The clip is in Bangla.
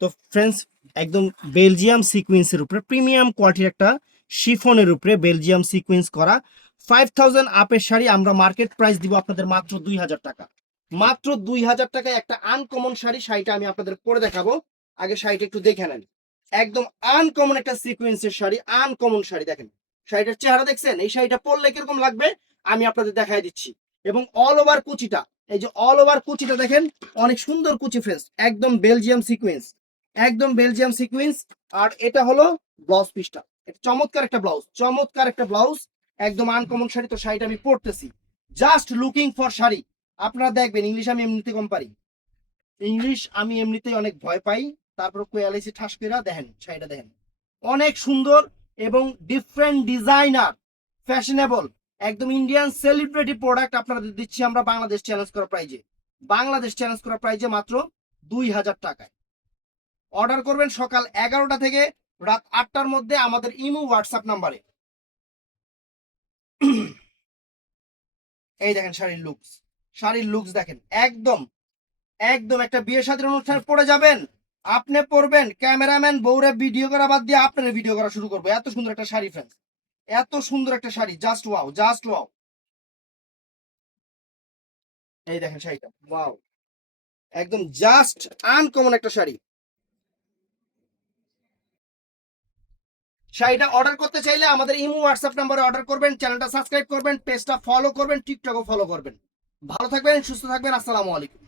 তো ফ্রেন্ডস, একদম বেলজিয়াম সিকোয়েন্সের উপরে প্রিমিয়াম কোয়ালিটির একটা শিফনের উপরে বেলজিয়াম সিকোয়েন্স করা 5000 আপের শাড়ি আমরা মার্কেট প্রাইস দিব আপনাদের মাত্র 2000 টাকা। মাত্র 2000 টাকায় একটা আনকমন শাড়ি। শাড়িটা আমি আপনাদের পরে দেখাবো, আগে শাড়িটা একটু দেখে নেন। একদম আনকমন একটা সিকোয়েন্সের শাড়ি, আনকমন শাড়ি। দেখেন শাড়িটার চেহারা দেখছেন? এই শাড়িটা পরলে কিরকম লাগবে আমি আপনাদের দেখাই দিচ্ছি। এবং অল ওভার কুচিটা, এই যে অল ওভার কুচিটা দেখেন, অনেক সুন্দর কুচি ফ্রেন্ডস, একদম বেলজিয়াম সিকোয়েন্স, একদম বেলজিয়াম সিকোয়েন্স। আর এটা হলো ব্লাউজ পিসটা, এটা চমৎকার একটা ব্লাউজ, চমৎকার একটা ব্লাউজ, একদম আনকমন শাড়ি। তো শাড়িটা আমি পরতেছি, জাস্ট লুকিং ফর শাড়ি। আপনারা দেখবেন ইংলিশ আমি এমনিতে কম পারি, ইংলিশ আমি এমনিতেই অনেক ভয় পাই, তারপর কোয়ালিটি ঠাস করে দেখেন শাড়িটা দেখেন, অনেক সুন্দর এবং ডিফারেন্ট ডিজাইনার, ফ্যাশনেবল, একদম ইন্ডিয়ান সেলিব্রিটি প্রোডাক্ট আপনাদের দিচ্ছি আমরা বাংলাদেশ চ্যালেঞ্জ করা প্রাইজে, বাংলাদেশ চ্যালেঞ্জ করা প্রাইজে মাত্র 2000 টাকায়। অর্ডার করবেন সকাল 11টা থেকে রাত 8টার মধ্যে আমাদের ইমো হোয়াটসঅ্যাপ নাম্বারে। এই দেখেন শাড়ির লুকস, শাড়ির লুকস দেখেন, একদম একদম একটা বিয়ে শাদীর অনুষ্ঠানে পড়ে যাবেন, আপনি পড়বেন, ক্যামেরাম্যান বউরে ভিডিও করা বাদ দিয়ে আপনার ভিডিও করা শুরু করবো। এত সুন্দর একটা শাড়ি ফ্রেন্ডস, এত সুন্দর একটা sari, just wow, just wow. এই দেখেন শাড়িটা, ওয়াও, একদম জাস্ট আনকমন একটা শাড়ি। শাড়িটা অর্ডার করতে চাইলে আমাদের ইমো হোয়াটসঅ্যাপ নাম্বারে অর্ডার করবেন, চ্যানেলটা সাবস্ক্রাইব করবেন, পেজটা ফলো করবেন, টিকটকও ফলো করবেন। ভালো থাকবেন, সুস্থ থাকবেন, আসসালামু আলাইকুম।